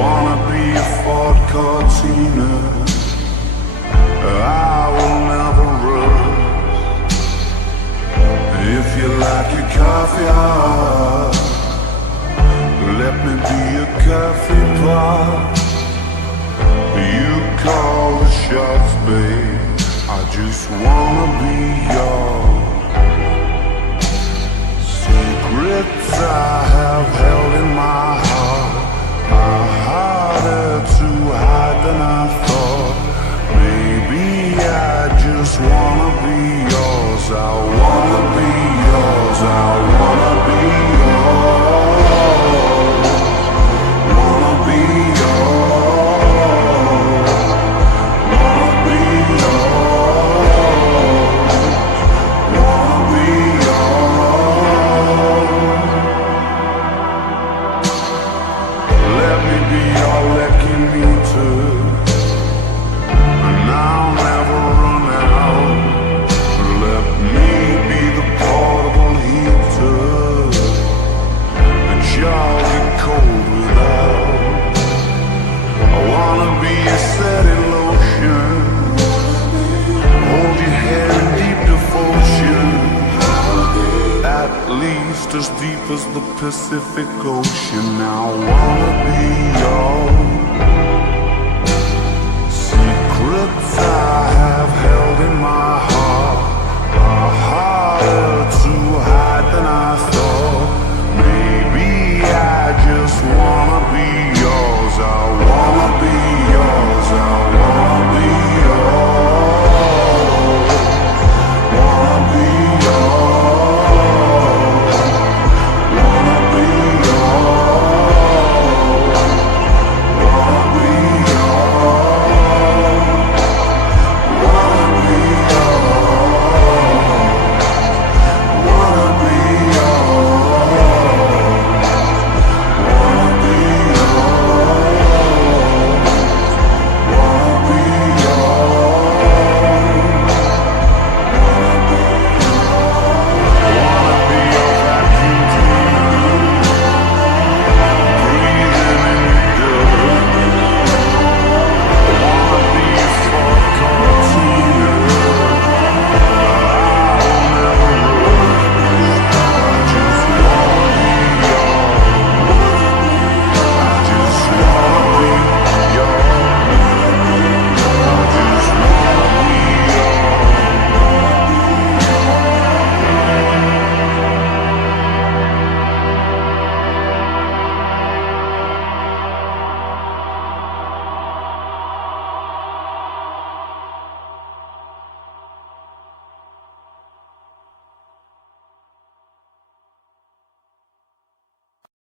wanna be a Ford Cortina. I will never rust. If you like your coffee hot, let me be a coffee pot. You call the shots, babe. I just wanna be yours. Secrets I have held in my heart are harder to hide than I thought. Maybe I just wanna be yours. I wanna be yours. I wanna be yours. Wanna be yours. Wanna be yours. Wanna be yours. Let me be all that you need to, and I'll never run out. Let me be the portable heater that y'all get cold without. I wanna be a setting lotion, hold your head in deep devotion, at least as deep as the Pacific Ocean. I wanna be